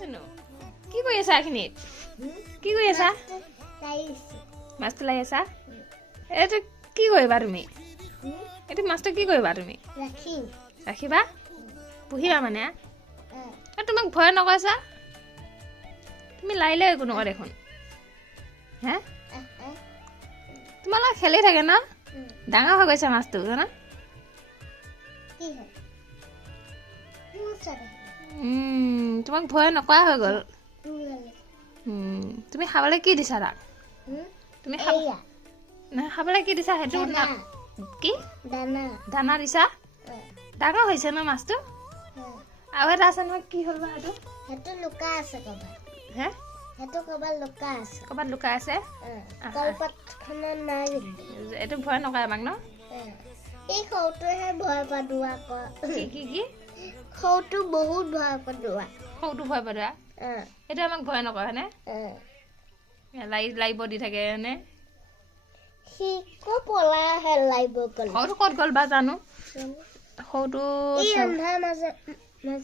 কি কৰি আছা এইখিনিত কি কৰি আছা মাছটো লাই আছা এইটো কি কৰিবা তুমি এইটো মাছটো কি কৰিবা তুমি ৰাখিবা পুহিবা মানে তোমাক ভয় নকৰিছা তুমি লাইলে একো নকৰা দেখোন হে তোমালোক খেলি থাকে ন ডাঙৰ হৈ গৈছে মাছটো জানা তোমাক ভয় নকৰা হৈ গ'ল তুমি খাবলৈ কি দিছা তাক তুমি খাবলৈ কি দিছা সেইটো কি দানা দিছা ডাঙৰ হৈছে ন মাছটো আৰু এটা আছে নহয় কি হ'ল বা সেইটো লুকাই আছে হে সেইটো ক'ৰবাত লুকাই আছে কলপাতখনত নাই এইটো ভয় নকৰে আমাক ন এই সৰুটোহে ভয় পাদোৱা কি সৰুটো বহুত ভয় পাদোৱা সৰুটো ভয় পাদোৱা এইটো আমাক ভয় নকৰে হয়নে লাইব দি থাকে হয়নে সি পলাহে লাইব সৰুটো ক'ত গ'ল বা জানো সৰুটো এই ৰন্ধাৰ মাজে